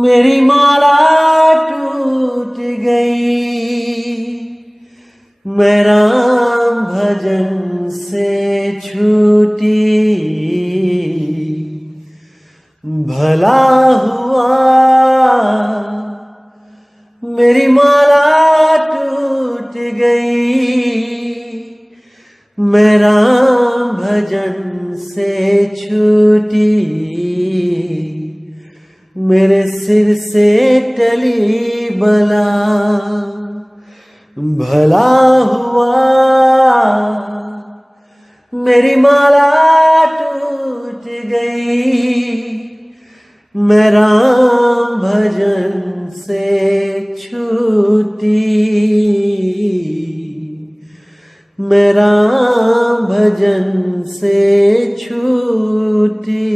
मेरी माला टूट गई, मैं राम भजन से छूटी। भला हुआ मेरी माला टूट गई, मैं राम भजन से छूटी। मेरे सिर से टली बला, भला हुआ मेरी माला टूट गई, मैं राम भजन से छूटी। मैं राम भजन से छूटी।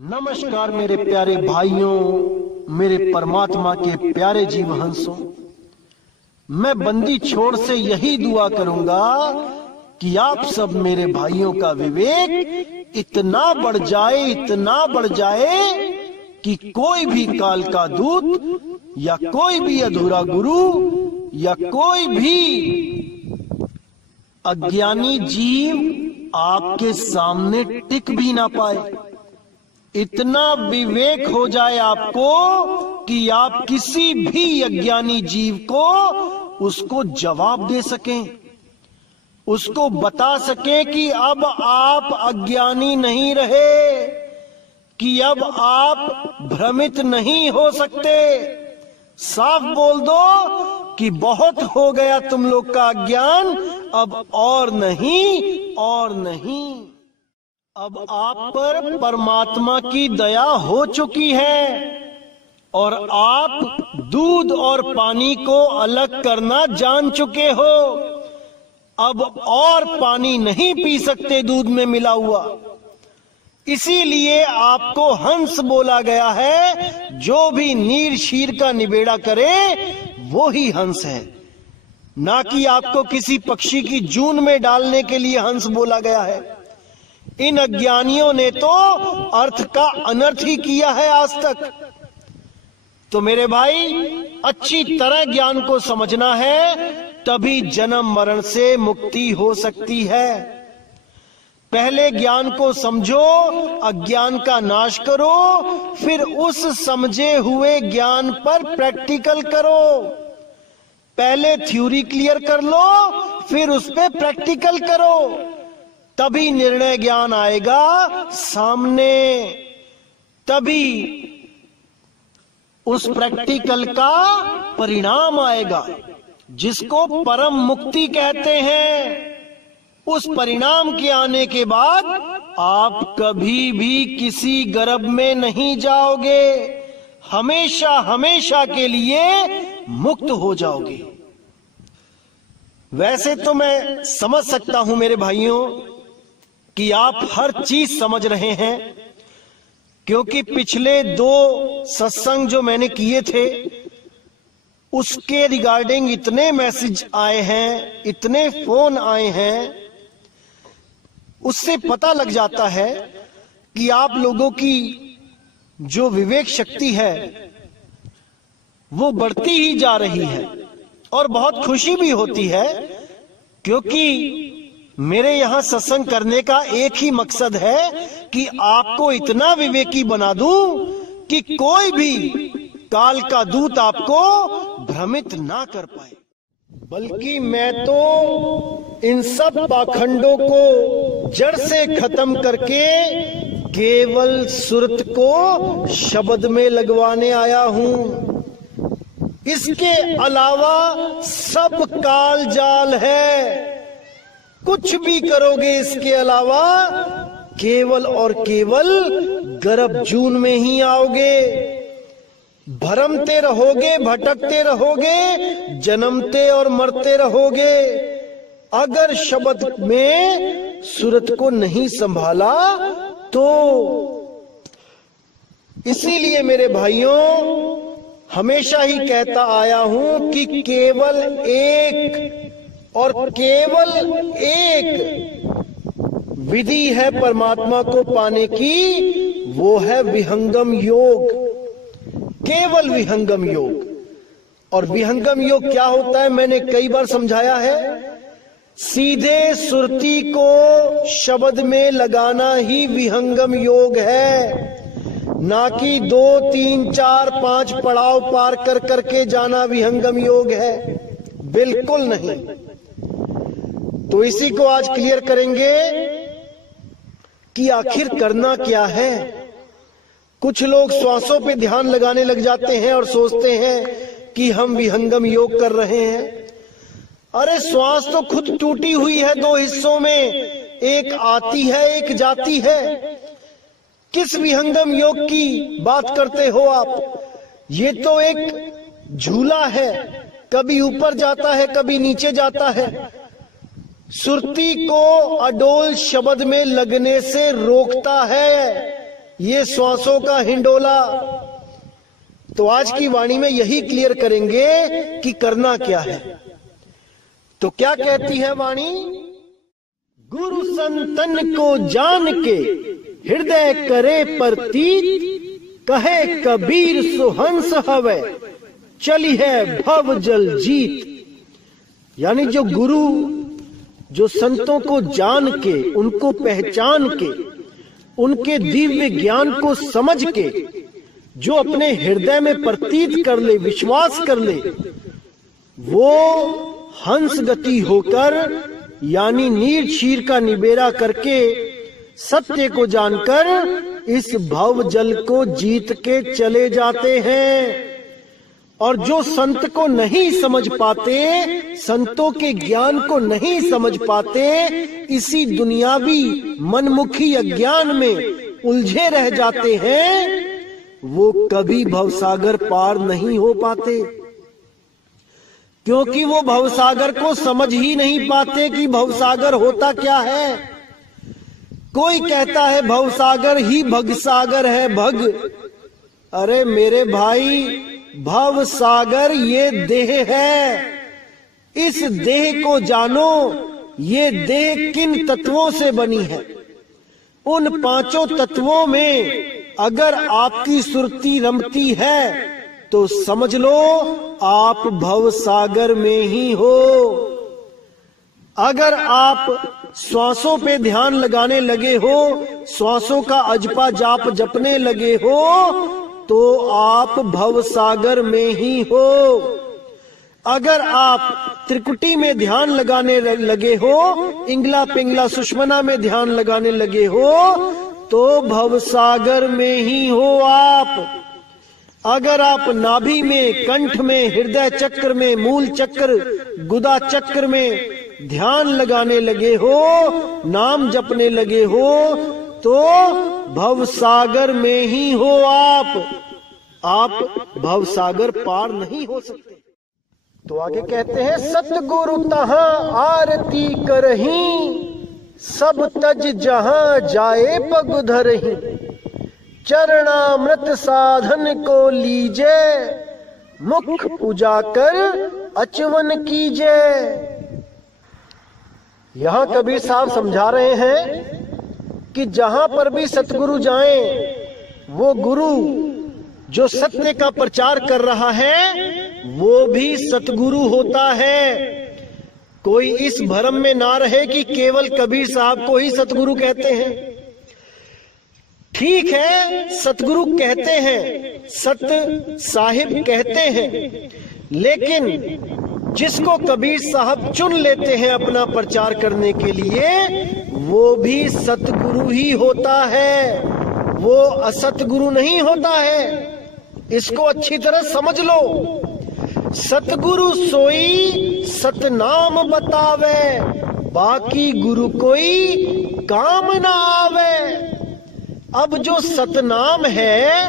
नमस्कार मेरे प्यारे भाइयों, मेरे परमात्मा के प्यारे जीव हंसों। मैं बंदी छोड़ से यही दुआ करूंगा कि आप सब मेरे भाइयों का विवेक इतना बढ़ जाए, इतना बढ़ जाए कि कोई भी काल का दूत या कोई भी अधूरा गुरु या कोई भी अज्ञानी जीव आपके सामने टिक भी ना पाए। इतना विवेक हो जाए आपको कि आप किसी भी अज्ञानी जीव को उसको जवाब दे सकें, उसको बता सकें कि अब आप अज्ञानी नहीं रहे, कि अब आप भ्रमित नहीं हो सकते। साफ बोल दो कि बहुत हो गया तुम लोग का अज्ञान, अब और नहीं, और नहीं। अब आप पर परमात्मा की दया हो चुकी है और आप दूध और पानी को अलग करना जान चुके हो। अब और पानी नहीं पी सकते दूध में मिला हुआ, इसीलिए आपको हंस बोला गया है। जो भी नीर शीर का निबेड़ा करे वो ही हंस है, ना कि आपको किसी पक्षी की जून में डालने के लिए हंस बोला गया है। इन अज्ञानियों ने तो अर्थ का अनर्थ ही किया है आज तक। तो मेरे भाई, अच्छी तरह ज्ञान को समझना है, तभी जन्म मरण से मुक्ति हो सकती है। पहले ज्ञान को समझो, अज्ञान का नाश करो, फिर उस समझे हुए ज्ञान पर प्रैक्टिकल करो। पहले थ्योरी क्लियर कर लो, फिर उस पे प्रैक्टिकल करो, तभी निर्णय ज्ञान आएगा सामने। तभी उस प्रैक्टिकल का परिणाम आएगा, जिसको परम मुक्ति कहते हैं। उस परिणाम के आने के बाद आप कभी भी किसी गर्भ में नहीं जाओगे, हमेशा हमेशा के लिए मुक्त हो जाओगे। वैसे तो मैं समझ सकता हूं मेरे भाइयों कि आप हर चीज समझ रहे हैं, क्योंकि पिछले 2 सत्संग जो मैंने किए थे उसके रिगार्डिंग इतने मैसेज आए हैं, इतने फोन आए हैं, उससे पता लग जाता है कि आप लोगों की जो विवेक शक्ति है वो बढ़ती ही जा रही है। और बहुत खुशी भी होती है, क्योंकि मेरे यहां सत्संग करने का एक ही मकसद है कि आपको इतना विवेकी बना दूं कि कोई भी काल का दूत आपको भ्रमित ना कर पाए। बल्कि मैं तो इन सब पाखंडों को जड़ से खत्म करके केवल सुरत को शब्द में लगवाने आया हूं। इसके अलावा सब काल जाल है। कुछ भी करोगे इसके अलावा, केवल और केवल गर्भ जून में ही आओगे। भरमते रहोगे, भटकते रहोगे, जन्मते और मरते रहोगे। अगर शब्द में सूरत को नहीं संभाला तो। इसीलिए मेरे भाइयों, हमेशा ही कहता आया हूं कि केवल एक और केवल एक विधि है परमात्मा को पाने की, वो है विहंगम योग, केवल विहंगम योग। और विहंगम योग क्या होता है मैंने कई बार समझाया है। सीधे सुरती को शब्द में लगाना ही विहंगम योग है, ना कि 2, 3, 4, 5 पड़ाव पार कर करके जाना विहंगम योग है, बिल्कुल नहीं। तो इसी को आज क्लियर करेंगे कि आखिर करना क्या है। कुछ लोग श्वासों पे ध्यान लगाने लग जाते हैं और सोचते हैं कि हम विहंगम योग कर रहे हैं। अरे श्वास तो खुद टूटी हुई है 2 हिस्सों में, एक आती है एक जाती है। किस विहंगम योग की बात करते हो आप? ये तो एक झूला है, कभी ऊपर जाता है कभी नीचे जाता है। सुरती को अडोल शब्द में लगने से रोकता है ये श्वासों का हिंडोला। तो आज की वाणी में यही क्लियर करेंगे कि करना क्या है। तो क्या कहती है वाणी? गुरु संतन को जान के हृदय करे प्रतीत, कहे कबीर सुहंस हवे चली है भव जल जीत। यानी जो गुरु, जो संतों को जान के, उनको पहचान के, उनके दिव्य ज्ञान को समझ के जो अपने हृदय में प्रतीत कर ले, विश्वास कर ले, वो हंस गति होकर यानी नीर क्षीर का निबेरा करके सत्य को जानकर इस भव जल को जीत के चले जाते हैं। और जो संत को नहीं समझ पाते, संतों के ज्ञान को नहीं समझ पाते, इसी दुनियावी मनमुखी अज्ञान में उलझे रह जाते हैं, वो कभी भवसागर पार नहीं हो पाते। क्योंकि वो भवसागर को समझ ही नहीं पाते कि भवसागर होता क्या है। कोई कहता है भवसागर ही भगसागर है, भग। अरे मेरे भाई, भवसागर ये देह है। इस देह को जानो, ये देह किन तत्वों से बनी है। उन 5 तत्वों में अगर आपकी सुरती रमती है तो समझ लो आप भवसागर में ही हो। अगर आप श्वासों पे ध्यान लगाने लगे हो, श्वासों का अजपा जाप जपने लगे हो, तो आप भवसागर में ही हो। अगर आप त्रिकुटी में ध्यान लगाने लगे हो, इंगला पिंगला सुषमना में ध्यान लगाने लगे हो, तो भवसागर में ही हो आप। अगर आप नाभि में, कंठ में, हृदय चक्र में, मूल चक्र, गुदा चक्र में ध्यान लगाने लगे हो, नाम जपने लगे हो, तो भवसागर में ही हो आप भवसागर पार नहीं हो सकते। तो आगे कहते हैं, सतगुरु तहां आरती करहीं, सब तज जहां जाए पग धरहीं, चरणामृत साधन को लीजे, मुख पूजा कर अचवन कीजे। यहां कबीर साहब समझा रहे हैं कि जहां पर भी सतगुरु जाएं, वो गुरु जो सत्य का प्रचार कर रहा है वो भी सतगुरु होता है। कोई इस भ्रम में ना रहे कि केवल कबीर साहब को ही सतगुरु कहते हैं। ठीक है, सतगुरु कहते हैं, सत साहिब कहते हैं, लेकिन जिसको कबीर साहब चुन लेते हैं अपना प्रचार करने के लिए, वो भी सतगुरु ही होता है, वो असतगुरु नहीं होता है। इसको अच्छी तरह समझ लो। सतगुरु सोई सतनाम बतावे, बाकी गुरु कोई काम ना आवे। अब जो सतनाम है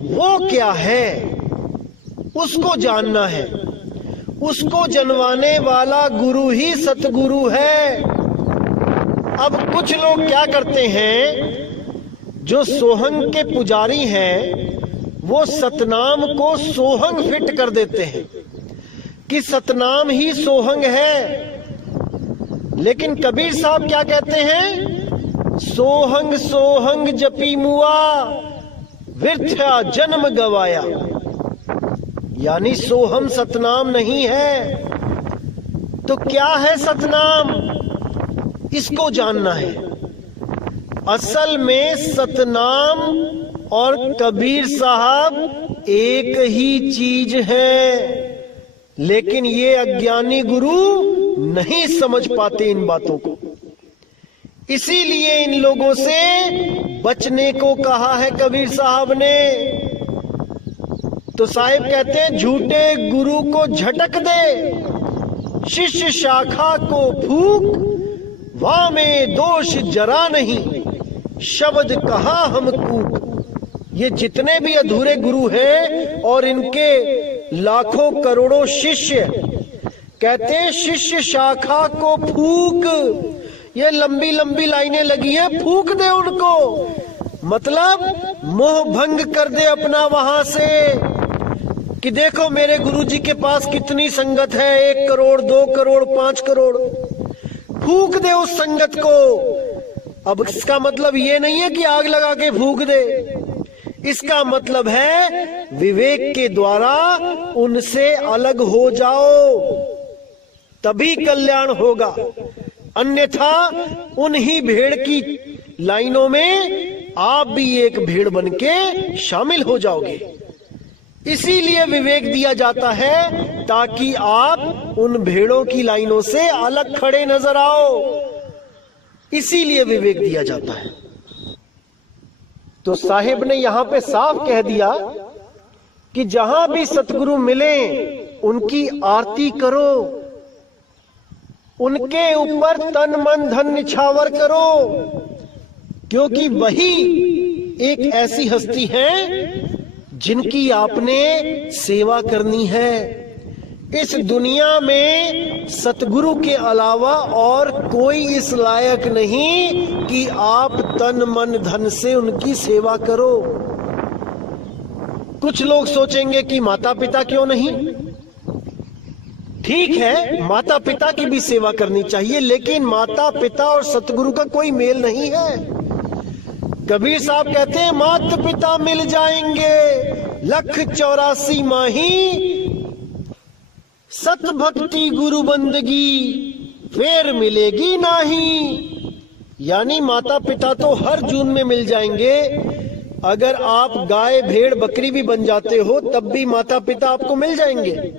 वो क्या है, उसको जानना है। उसको जनवाने वाला गुरु ही सतगुरु है। अब कुछ लोग क्या करते हैं, जो सोहंग के पुजारी हैं, वो सतनाम को सोहंग फिट कर देते हैं कि सतनाम ही सोहंग है। लेकिन कबीर साहब क्या कहते हैं, सोहंग सोहंग जपी मुआ, व्यर्था जन्म गवाया। यानी सोहम सतनाम नहीं है तो क्या है सतनाम, इसको जानना है। असल में सतनाम और कबीर साहब एक ही चीज है, लेकिन ये अज्ञानी गुरु नहीं समझ पाते इन बातों को। इसीलिए इन लोगों से बचने को कहा है कबीर साहब ने। तो साहिब कहते हैं झूठे गुरु को झटक दे, शिष्य शाखा को फूक, वाह में दोष जरा नहीं, शब्द कहा हम कूक। ये जितने भी अधूरे गुरु हैं और इनके लाखों करोड़ों शिष्य, कहते हैं शिष्य शाखा को फूक। ये लंबी लंबी लाइनें लगी हैं, फूक दे उनको, मतलब मोह भंग कर दे अपना वहां से कि देखो मेरे गुरुजी के पास कितनी संगत है, 1 करोड़ 2 करोड़ 5 करोड़। फूक दे उस संगत को। अब इसका मतलब ये नहीं है कि आग लगा के फूक दे, इसका मतलब है विवेक के द्वारा उनसे अलग हो जाओ, तभी कल्याण होगा। अन्यथा उन्हीं भेड़ की लाइनों में आप भी एक भेड़ बनके शामिल हो जाओगे। इसीलिए विवेक दिया जाता है ताकि आप उन भेड़ों की लाइनों से अलग खड़े नजर आओ, इसीलिए विवेक दिया जाता है। तो साहिब ने यहां पे साफ कह दिया कि जहां भी सतगुरु मिले उनकी आरती करो, उनके ऊपर तन मन धन निछावर करो, क्योंकि वही एक ऐसी हस्ती है जिनकी आपने सेवा करनी है। इस दुनिया में सतगुरु के अलावा और कोई इस लायक नहीं कि आप तन मन धन से उनकी सेवा करो। कुछ लोग सोचेंगे कि माता पिता क्यों नहीं, ठीक है माता पिता की भी सेवा करनी चाहिए, लेकिन माता पिता और सतगुरु का कोई मेल नहीं है। कबीर साहब कहते हैं माता पिता मिल जाएंगे 184 माही, सत भक्ति गुरु बंदगी फिर मिलेगी नहीं। यानी माता पिता तो हर जून में मिल जाएंगे, अगर आप गाय भेड़ बकरी भी बन जाते हो तब भी माता पिता आपको मिल जाएंगे,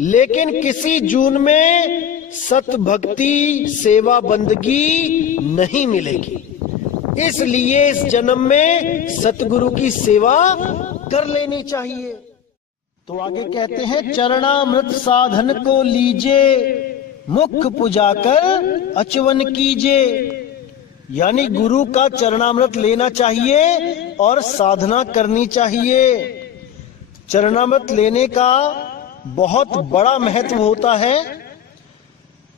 लेकिन किसी जून में सत भक्ति सेवा बंदगी नहीं मिलेगी। इसलिए इस जन्म में सतगुरु की सेवा कर लेनी चाहिए। तो आगे कहते हैं चरणामृत साधन को लीजे, मुख पुजाकर अचवन कीजे। यानी गुरु का चरणामृत लेना चाहिए और साधना करनी चाहिए। चरणामृत लेने का बहुत बड़ा महत्व होता है,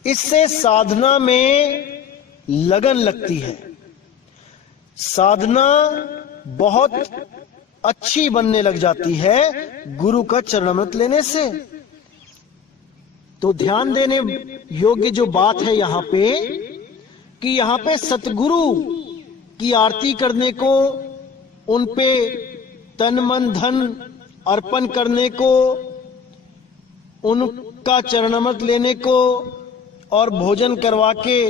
इससे साधना में लगन लगती है, साधना बहुत अच्छी बनने लग जाती है गुरु का चरणामृत लेने से। तो ध्यान देने योग्य जो बात है यहाँ पे कि यहाँ पे सतगुरु की आरती करने को, उन पे तन मन धन अर्पण करने को, उनका चरणामृत लेने को और भोजन करवा के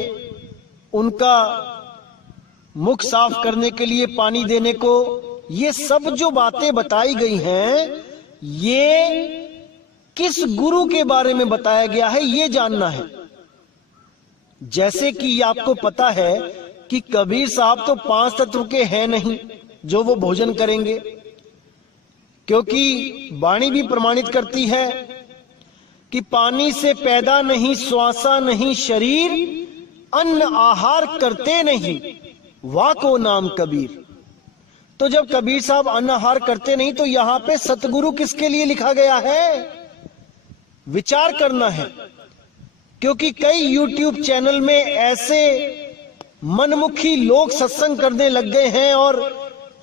उनका मुख साफ करने के लिए पानी देने को, ये सब जो बातें बताई गई हैं ये किस गुरु के बारे में बताया गया है ये जानना है। जैसे कि आपको पता है कि कबीर साहब तो 5 तत्व के हैं नहीं जो वो भोजन करेंगे, क्योंकि वाणी भी प्रमाणित करती है कि पानी से पैदा नहीं श्वासा नहीं शरीर, अन्न आहार करते नहीं वाह को नाम कबीर। तो जब कबीर साहब अन्न आहार करते नहीं तो यहां पे सतगुरु किसके लिए लिखा गया है, विचार करना है। क्योंकि कई YouTube चैनल में ऐसे मनमुखी लोग सत्संग करने लग गए हैं और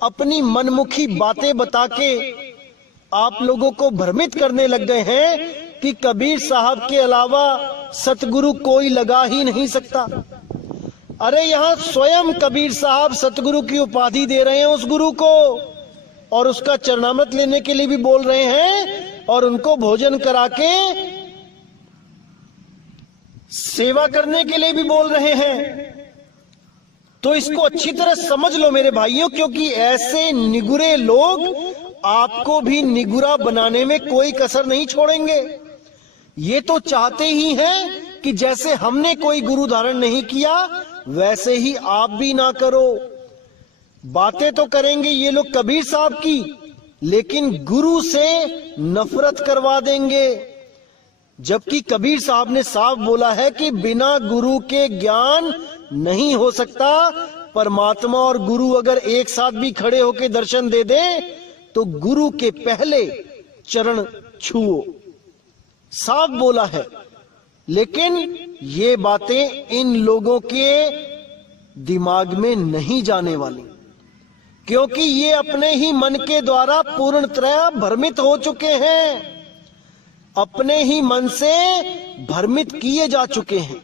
अपनी मनमुखी बातें बता के आप लोगों को भ्रमित करने लग गए हैं कि कबीर साहब के अलावा सतगुरु कोई लगा ही नहीं सकता। अरे यहां स्वयं कबीर साहब सतगुरु की उपाधि दे रहे हैं उस गुरु को, और उसका चरणामृत लेने के लिए भी बोल रहे हैं, और उनको भोजन करा के सेवा करने के लिए भी बोल रहे हैं। तो इसको अच्छी तरह समझ लो मेरे भाइयों, क्योंकि ऐसे निगुरे लोग आपको भी निगुरा बनाने में कोई कसर नहीं छोड़ेंगे। ये तो चाहते ही हैं कि जैसे हमने कोई गुरु धारण नहीं किया वैसे ही आप भी ना करो। बातें तो करेंगे ये लोग कबीर साहब की, लेकिन गुरु से नफरत करवा देंगे। जबकि कबीर साहब ने साफ बोला है कि बिना गुरु के ज्ञान नहीं हो सकता। परमात्मा और गुरु अगर एक साथ भी खड़े होकर दर्शन दे दे तो गुरु के पहले चरण छुओ, साफ बोला है। लेकिन ये बातें इन लोगों के दिमाग में नहीं जाने वाली, क्योंकि ये अपने ही मन के द्वारा पूर्णतः भ्रमित हो चुके हैं, अपने ही मन से भ्रमित किए जा चुके हैं।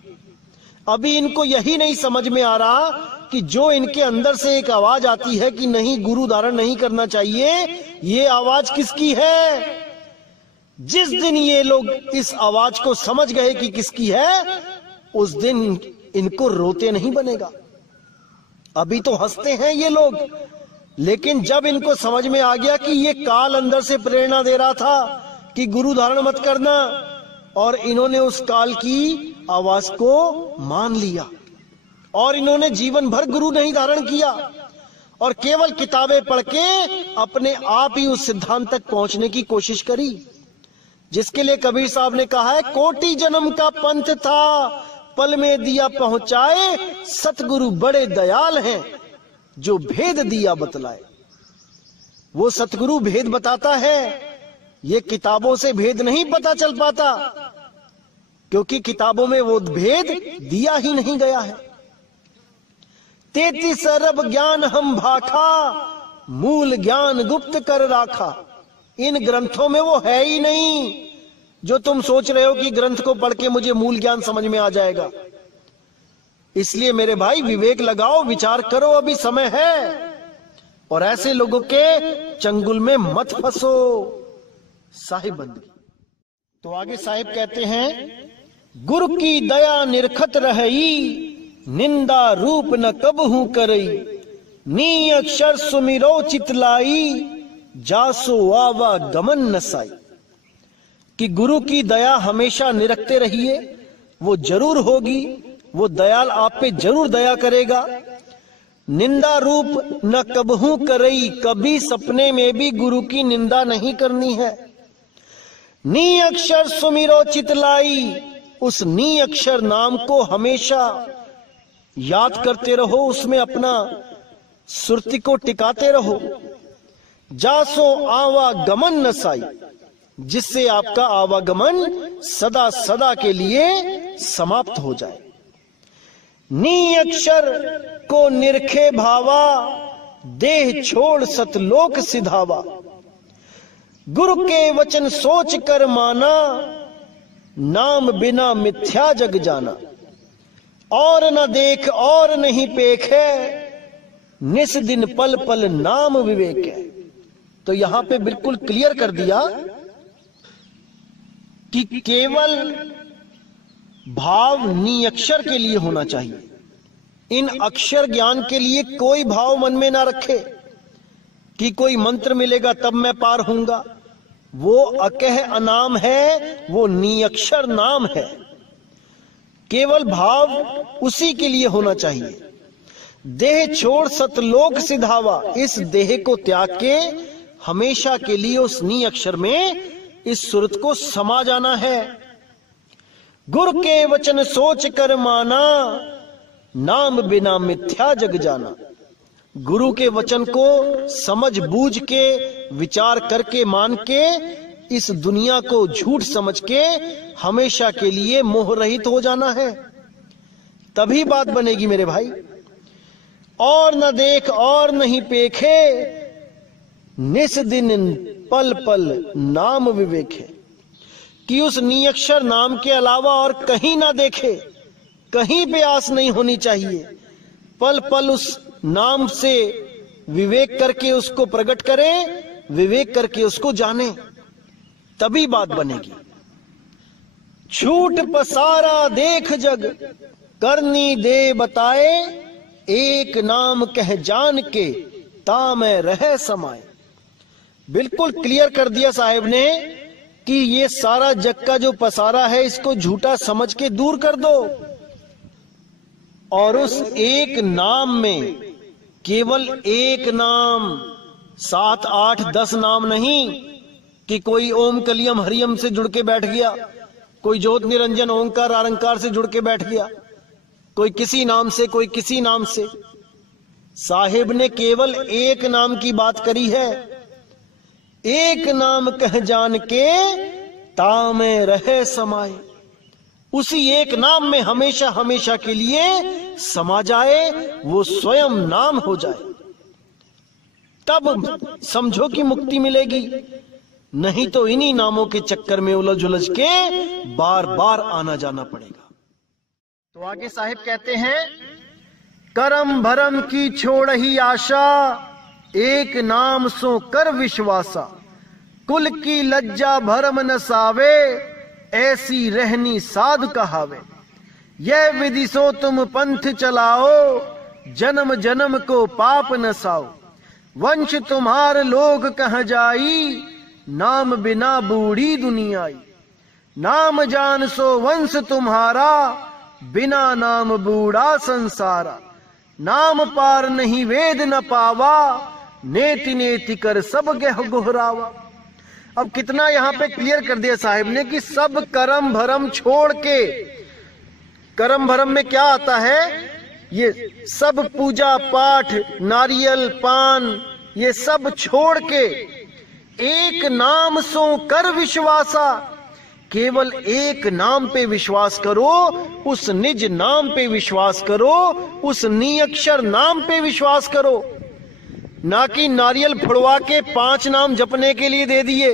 अभी इनको यही नहीं समझ में आ रहा कि जो इनके अंदर से एक आवाज आती है कि नहीं गुरु धारण नहीं करना चाहिए, ये आवाज किसकी है। जिस दिन ये लोग इस आवाज को समझ गए कि किसकी है, उस दिन इनको रोते नहीं बनेगा। अभी तो हंसते हैं ये लोग, लेकिन जब इनको समझ में आ गया कि ये काल अंदर से प्रेरणा दे रहा था कि गुरु धारण मत करना, और इन्होंने उस काल की आवाज को मान लिया और इन्होंने जीवन भर गुरु नहीं धारण किया और केवल किताबें पढ़ के अपने आप ही उस सिद्धांत तक पहुंचने की कोशिश करी, जिसके लिए कबीर साहब ने कहा है कोटि जन्म का पंथ था, पल में दिया पहुंचाए, सतगुरु बड़े दयाल हैं, जो भेद दिया बतलाए। वो सतगुरु भेद बताता है, ये किताबों से भेद नहीं पता चल पाता, क्योंकि किताबों में वो भेद दिया ही नहीं गया है। 33 अरब ज्ञान हम भाखा, मूल ज्ञान गुप्त कर राखा। इन ग्रंथों में वो है ही नहीं जो तुम सोच रहे हो कि ग्रंथ को पढ़ के मुझे मूल ज्ञान समझ में आ जाएगा। इसलिए मेरे भाई विवेक लगाओ, विचार करो, अभी समय है, और ऐसे लोगों के चंगुल में मत फंसो। साहिब बंदगी। तो आगे साहिब कहते हैं, गुरु की दया निरखत रही, निंदा रूप न कबहू करई, नी अक्षर सुमिरो चितलाई, जासो आवा गमन नसाई। कि गुरु की दया हमेशा निरखते रहिए, वो जरूर होगी, वो दयाल आप पे जरूर दया करेगा। निंदा रूप न कबहू करई, कभी सपने में भी गुरु की निंदा नहीं करनी है। नी अक्षर सुमिरो चितलाई, उस नी अक्षर नाम को हमेशा याद करते रहो, उसमें अपना सुरती को टिकाते रहो। जासो आवागमन नसाई, जिससे आपका आवागमन सदा सदा के लिए समाप्त हो जाए। नी अक्षर को निरखे भावा, देह छोड़ सतलोक सिधावा। गुरु के वचन सोच कर माना, नाम बिना मिथ्या जग जाना। और न देख और नहीं पेख है, निस दिन पल पल नाम विवेक है। तो यहां पे बिल्कुल क्लियर कर दिया कि केवल भाव नी अक्षर के लिए होना चाहिए। इन अक्षर ज्ञान के लिए कोई भाव मन में ना रखे कि कोई मंत्र मिलेगा तब मैं पार होऊंगा। वो अकह अनाम है, वो नी अक्षर नाम है। केवल भाव उसी के लिए होना चाहिए। देह छोड़ सतलोक सिधावा, इस देह को त्याग के हमेशा के लिए उस नी अक्षर में इस सुरत को समा जाना है। गुरु के वचन सोच कर माना, नाम बिना मिथ्या जग जाना। गुरु के वचन को समझ बूझ के विचार करके मान के इस दुनिया को झूठ समझ के हमेशा के लिए मोह रहित हो जाना है, तभी बात बनेगी मेरे भाई। और न देख और नहीं पेखे, निस दिन पल पल नाम विवेक है। कि उस नियक्षर नाम के अलावा और कहीं ना देखे, कहीं पे आस नहीं होनी चाहिए। पल पल उस नाम से विवेक करके उसको प्रकट करें, विवेक करके उसको जाने, तभी बात बनेगी। छूट पसारा देख जग, करनी दे बताए, एक नाम कह जान के, ता मैं रह समाए। बिल्कुल क्लियर कर दिया साहिब ने कि ये सारा जग का जो पसारा है इसको झूठा समझ के दूर कर दो, और उस एक नाम में, केवल एक नाम, 7 8 10 नाम नहीं कि कोई ओम कलियम हरियम से जुड़ के बैठ गया, कोई ज्योत निरंजन ओंकार आरंकार से जुड़ के बैठ गया, कोई किसी नाम से, कोई किसी नाम से। साहिब ने केवल एक नाम की बात करी है। एक नाम कह जान के, ता में रहे समाए। उसी एक नाम में हमेशा हमेशा के लिए समा जाए, वो स्वयं नाम हो जाए, तब समझो कि मुक्ति मिलेगी। नहीं तो इन्हीं नामों के चक्कर में उलझ उलझ के बार बार आना जाना पड़ेगा। तो आगे साहिब कहते हैं, करम भरम की छोड़ ही आशा, एक नाम सो कर विश्वासा, कुल की लज्जा भरम न सावे, ऐसी रहनी साध कहावे। यह विधि सो तुम पंथ चलाओ, जन्म जन्म को पाप न साओ। वंश तुम्हार लोग कह जाई, नाम बिना बूढ़ी दुनियाई। नाम जान सो वंश तुम्हारा, बिना नाम बूढ़ा संसारा। नाम पार नहीं वेद न पावा, नेति नेति कर सब गह गोहरावा। अब कितना यहाँ पे क्लियर कर दिया साहिब ने कि सब कर्म भरम छोड़ के, कर्म भरम में क्या आता है, ये सब पूजा पाठ, नारियल पान, ये सब छोड़ के एक नाम सो कर विश्वासा, केवल एक नाम पे विश्वास करो, उस निज नाम पे विश्वास करो, उस निअक्षर नाम पे विश्वास करो। ना कि नारियल फुड़वा के 5 नाम जपने के लिए दे दिए।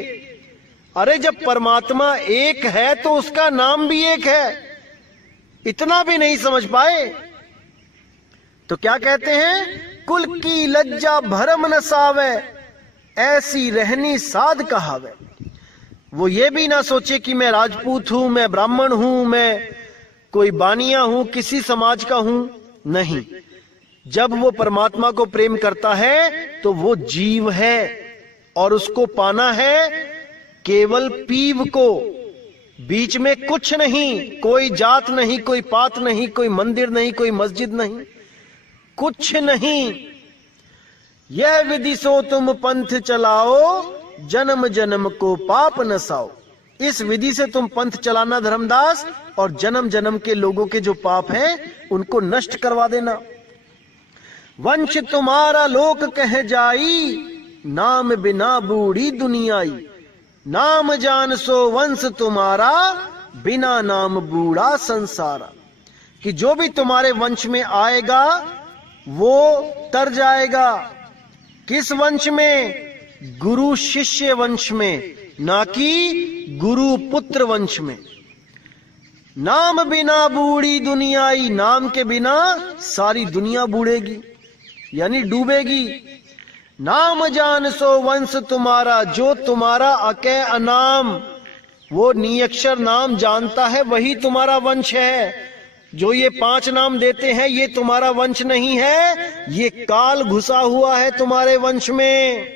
अरे जब परमात्मा एक है तो उसका नाम भी एक है, इतना भी नहीं समझ पाए। तो क्या कहते हैं, कुल की लज्जा भरम न सावे, ऐसी रहनी साध कहावे। वो ये भी ना सोचे कि मैं राजपूत हूं, मैं ब्राह्मण हूं, मैं कोई बानिया हूं, किसी समाज का हूं, नहीं। जब वो परमात्मा को प्रेम करता है तो वो जीव है, और उसको पाना है केवल पीव को, बीच में कुछ नहीं, कोई जात नहीं, कोई पात नहीं, कोई मंदिर नहीं, कोई मस्जिद नहीं, कुछ नहीं। यह विधि सो तुम पंथ चलाओ, जन्म जन्म को पाप न साओ। इस विधि से तुम पंथ चलाना धर्मदास, और जन्म जन्म के लोगों के जो पाप हैं उनको नष्ट करवा देना। वंश तुम्हारा लोक कह जाई, नाम बिना बूढ़ी दुनियाई। नाम जान सो वंश तुम्हारा, बिना नाम बूढ़ा संसारा। कि जो भी तुम्हारे वंश में आएगा वो तर जाएगा। किस वंश में? गुरु शिष्य वंश में, ना कि गुरु पुत्र वंश में। नाम बिना बूढ़ी दुनियाई, नाम के बिना सारी दुनिया बूढ़ेगी यानी डूबेगी। नाम जान सो वंश तुम्हारा, जो तुम्हारा अके अनाम, वो निअक्षर नाम जानता है वही तुम्हारा वंश है। जो ये 5 नाम देते हैं ये तुम्हारा वंश नहीं है, ये काल घुसा हुआ है तुम्हारे वंश में।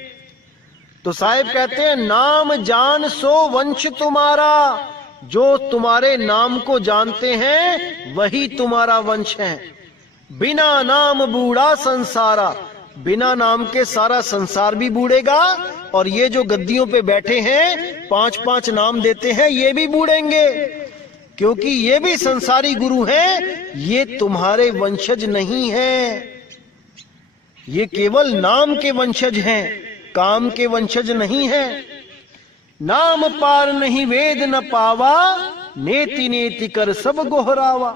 तो साहिब कहते हैं नाम जान सो वंश तुम्हारा, जो तुम्हारे नाम को जानते हैं वही तुम्हारा वंश है। बिना नाम बूढ़ा संसारा, बिना नाम के सारा संसार भी बूढ़ेगा, और ये जो गद्दियों पे बैठे हैं 5-5 नाम देते हैं ये भी बूढ़ेंगे, क्योंकि ये भी संसारी गुरु हैं, ये तुम्हारे वंशज नहीं हैं। ये केवल नाम के वंशज हैं, काम के वंशज नहीं हैं। नाम पार नहीं वेद न पावा, नेति नेति कर सब गोहरावा।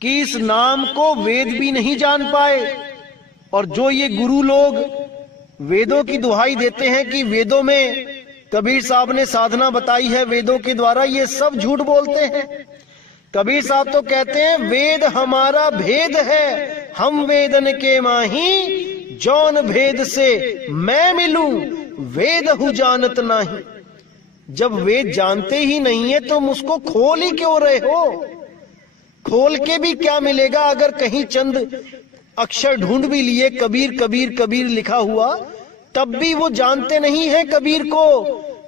कि इस नाम को वेद भी नहीं जान पाए, और जो ये गुरु लोग वेदों की दुहाई देते हैं कि वेदों में कबीर साहब ने साधना बताई है वेदों के द्वारा, ये सब झूठ बोलते हैं। कबीर साहब तो कहते हैं वेद हमारा भेद है, हम वेदन के माही, जौन भेद से मैं मिलूं, वेद हु जानत नाही। जब वेद जानते ही नहीं है तो उसको खोल ही क्यों रहे हो? खोल के भी क्या मिलेगा? अगर कहीं चंद अक्षर ढूंढ भी लिए, कबीर कबीर कबीर लिखा हुआ, तब भी वो जानते नहीं है कबीर को।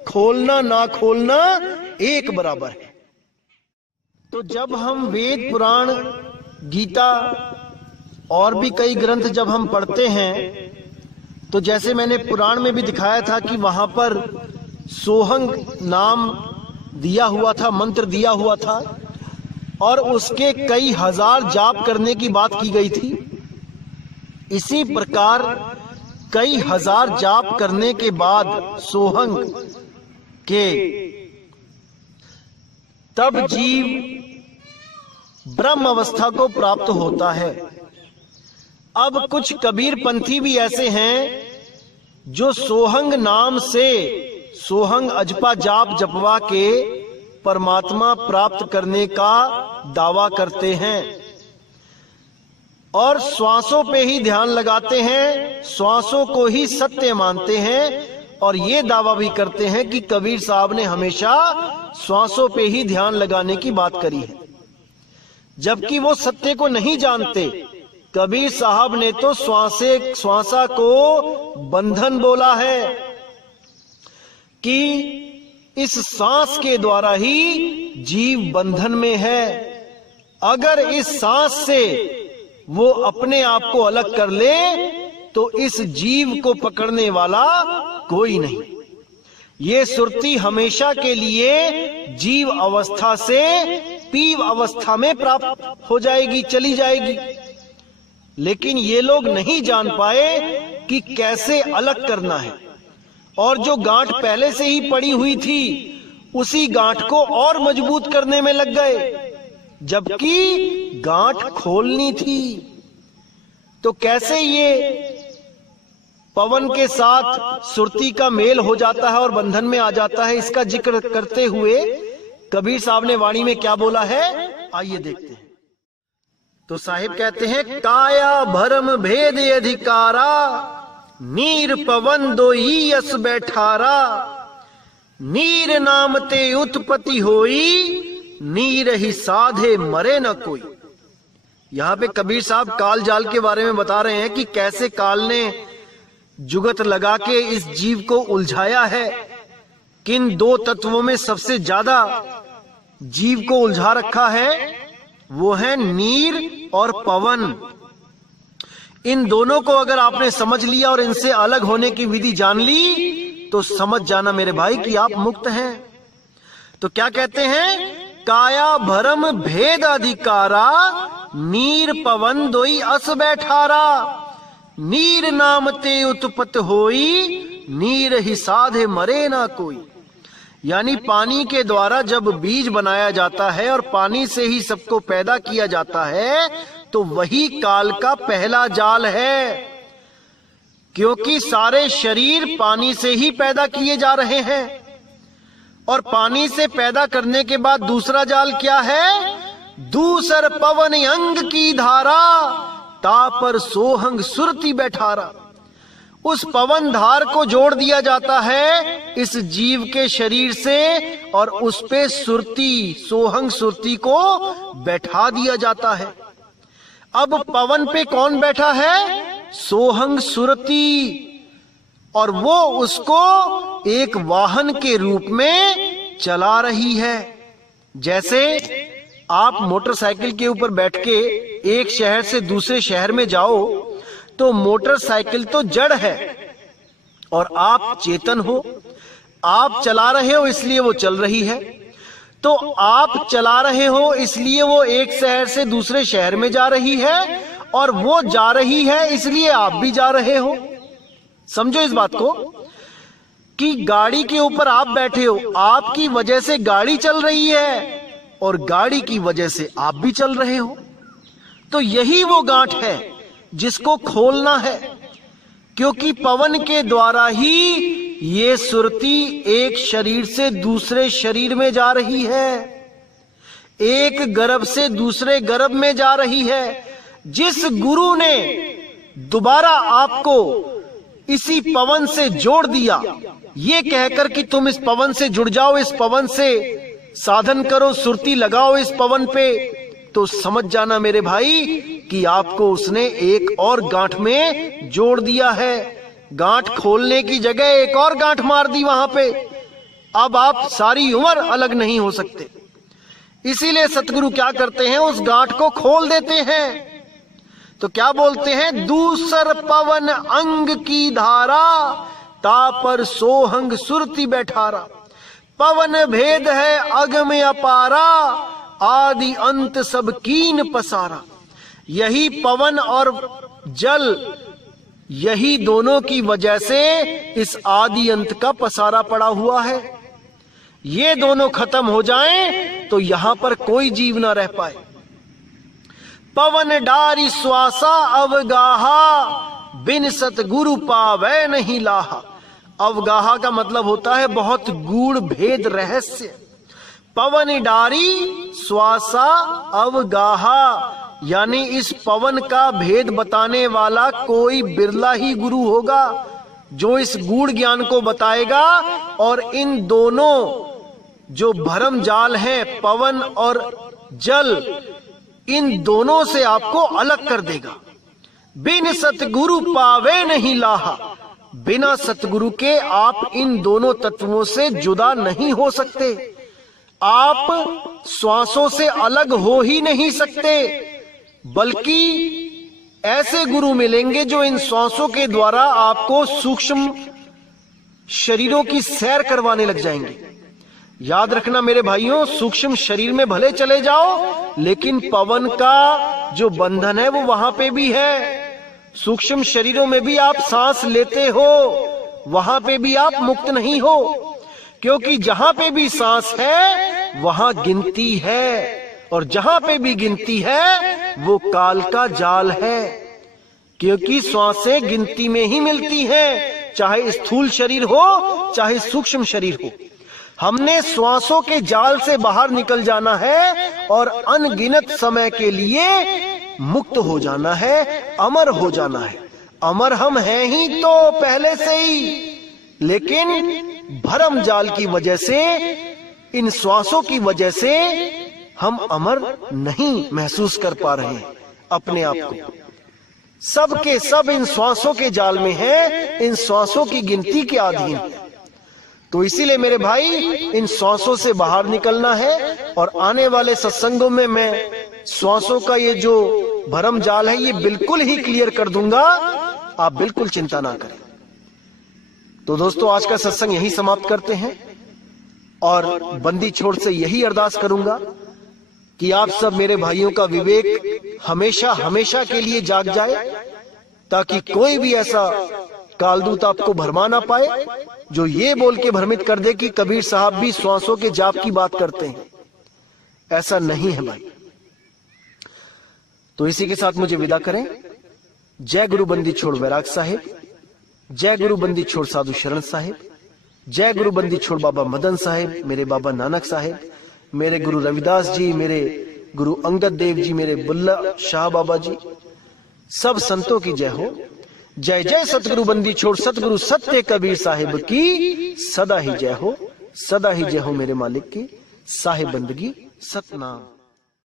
खोलना ना खोलना एक बराबर है। तो जब हम वेद, पुराण, गीता और भी कई ग्रंथ जब हम पढ़ते हैं, तो जैसे मैंने पुराण में भी दिखाया था कि वहां पर सोहंग नाम दिया हुआ था, मंत्र दिया हुआ था, और उसके कई हजार जाप करने की बात की गई थी। इसी प्रकार कई हजार जाप करने के बाद सोहंग के तब जीव ब्रह्म अवस्था को प्राप्त होता है। अब कुछ कबीर पंथी भी ऐसे हैं जो सोहंग नाम से, सोहंग अजपा जाप जपवा के परमात्मा प्राप्त करने का दावा करते हैं और श्वासों पे ही ध्यान लगाते हैं, श्वासों को ही सत्य मानते हैं, और ये दावा भी करते हैं कि कबीर साहब ने हमेशा श्वासों पे ही ध्यान लगाने की बात करी है, जबकि वो सत्य को नहीं जानते। कबीर साहब ने तो श्वासा को बंधन बोला है कि इस सांस के द्वारा ही जीव बंधन में है। अगर इस सांस से वो अपने आप को अलग कर ले तो इस जीव को पकड़ने वाला कोई नहीं। ये सुरती हमेशा के लिए जीव अवस्था से पीव अवस्था में प्राप्त हो जाएगी, चली जाएगी। लेकिन ये लोग नहीं जान पाए कि कैसे अलग करना है, और जो गांठ पहले से ही पड़ी हुई थी उसी गांठ को और मजबूत करने में लग गए, जबकि गांठ खोलनी थी। तो कैसे ये पवन के साथ सुरती का मेल हो जाता है और बंधन में आ जाता है, इसका जिक्र करते हुए कबीर साहब ने वाणी में क्या बोला है, आइए देखते हैं। तो साहिब कहते हैं, काया भरम भेद अधिकारा, नीर पवन दोई यस बैठारा, नीर नाम ते उत्पत्ति होई, नीर ही साधे मरे न कोई। यहां पे कबीर साहब काल जाल के बारे में बता रहे हैं कि कैसे काल ने जुगत लगा के इस जीव को उलझाया है। किन दो तत्वों में सबसे ज्यादा जीव को उलझा रखा है, वो है नीर और पवन। इन दोनों को अगर आपने समझ लिया और इनसे अलग होने की विधि जान ली तो समझ जाना मेरे भाई कि आप मुक्त हैं। तो क्या कहते हैं, काया भरम भेद अधिकारा, नीर पवन दोई अस बैठारा, नीर नाम ते उत्पत्ति होई, नीर ही साधे मरे ना कोई। यानी पानी के द्वारा जब बीज बनाया जाता है और पानी से ही सबको पैदा किया जाता है, तो वही काल का पहला जाल है, क्योंकि सारे शरीर पानी से ही पैदा किए जा रहे हैं। और पानी से पैदा करने के बाद दूसरा जाल क्या है, दूसर पवन अंग की धारा, तापर सोहंग सुरती बैठारा। उस पवन धार को जोड़ दिया जाता है इस जीव के शरीर से और उस पे सुरती, सोहंग सुरती को बैठा दिया जाता है। अब पवन पे कौन बैठा है, सोहंग सुरती, और वो उसको एक वाहन के रूप में चला रही है। जैसे आप मोटरसाइकिल के ऊपर बैठ के एक शहर से दूसरे शहर में जाओ तो मोटरसाइकिल तो जड़ है और आप चेतन हो, आप चला रहे हो इसलिए वो चल रही है। तो आप चला रहे हो इसलिए वो एक शहर से दूसरे शहर में जा रही है, और वो जा रही है इसलिए आप भी जा रहे हो। समझो इस बात को कि गाड़ी के ऊपर आप बैठे हो, आपकी वजह से गाड़ी चल रही है और गाड़ी की वजह से आप भी चल रहे हो। तो यही वो गांठ है जिसको खोलना है, क्योंकि पवन के द्वारा ही ये सुरती एक शरीर से दूसरे शरीर में जा रही है, एक गर्भ से दूसरे गर्भ में जा रही है। जिस गुरु ने दोबारा आपको इसी पवन से जोड़ दिया, ये कहकर कि तुम इस पवन से जुड़ जाओ, इस पवन से साधन करो, सुरती लगाओ इस पवन पे, तो समझ जाना मेरे भाई कि आपको उसने एक और गांठ में जोड़ दिया है। गांठ खोलने की जगह एक और गांठ मार दी वहां पे। अब आप सारी उम्र अलग नहीं हो सकते। इसीलिए सतगुरु क्या करते हैं, उस गांठ को खोल देते हैं। तो क्या बोलते हैं, दूसर पवन अंग की धारा, तापर सोहंग सुरती बैठारा। पवन भेद है अग में अपारा, आदि अंत सब कीन पसारा। यही पवन और जल, यही दोनों की वजह से इस आदि अंत का पसारा पड़ा हुआ है। ये दोनों खत्म हो जाएं तो यहां पर कोई जीव ना रह पाए। पवन डारी श्वासा अवगाहा, बिन सतगुरु पावै नहीं लाहा। अवगाहा का मतलब होता है बहुत गूढ़ भेद रहस्य। पवन डारी श्वासा अवगाहा, यानी इस पवन का भेद बताने वाला कोई बिरला ही गुरु होगा जो इस गूढ़ ज्ञान को बताएगा और इन दोनों जो भरम जाल हैं, पवन और जल, इन दोनों से आपको अलग कर देगा। बिन सतगुरु पावे नहीं लाहा, बिना सतगुरु के आप इन दोनों तत्वों से जुदा नहीं हो सकते। आप श्वासों से अलग हो ही नहीं सकते, बल्कि ऐसे गुरु मिलेंगे जो इन श्वासों के द्वारा आपको सूक्ष्म शरीरों की सैर करवाने लग जाएंगे। याद रखना मेरे भाइयों, सूक्ष्म शरीर में भले चले जाओ, लेकिन पवन का जो बंधन है वो वहां पे भी है। सूक्ष्म शरीरों में भी आप सांस लेते हो, वहां पे भी आप मुक्त नहीं हो, क्योंकि जहां पे भी सांस है वहां गिनती है, और जहां पे भी गिनती है वो काल का जाल है। क्योंकि श्वासें गिनती में ही मिलती हैं, चाहे स्थूल शरीर हो चाहे सूक्ष्म शरीर हो। हमने श्वासों के जाल से बाहर निकल जाना है और अनगिनत समय के लिए मुक्त हो जाना है, अमर हो जाना है। अमर हम हैं ही तो पहले से ही, लेकिन भरम जाल की वजह से, इन श्वासों की वजह से हम अमर नहीं महसूस कर पा रहे हैं अपने आप को। सब के सब इन श्वासों के जाल में हैं, इन श्वासों की गिनती के अधीन। तो इसीलिए मेरे भाई इन श्वासों से बाहर निकलना है, और आने वाले सत्संगों में मैं श्वासों का ये जो भरम जाल है ये बिल्कुल ही क्लियर कर दूंगा, आप बिल्कुल चिंता ना करें। तो दोस्तों आज का सत्संग यही समाप्त करते हैं, और बंदी छोड़ से यही अरदास करूंगा कि आप सब मेरे भाइयों का विवेक हमेशा हमेशा के लिए जाग जाए, ताकि कोई भी ऐसा कालदूत आपको भरमा ना पाए जो ये बोल के भ्रमित कर दे कि कबीर साहब भी श्वासों के जाप की बात करते हैं। ऐसा नहीं है भाई। तो इसी के साथ मुझे विदा करें। जय गुरु बंदी छोड़ वैराग साहिब, जय गुरु बंदी छोड़ साधु शरण साहिब, जय गुरु बंदी छोड़ बाबा मदन साहिब, मेरे बाबा नानक साहिब, मेरे गुरु रविदास जी, मेरे गुरु अंगद देव जी, मेरे बुल्ला शाह बाबा जी, सब संतों की जय हो। जय जय सतगुरु बंदी छोड़ सतगुरु सत्य कबीर साहिब की सदा ही जय हो, सदा ही जय हो मेरे मालिक की। साहिब बंदगी सतनाम।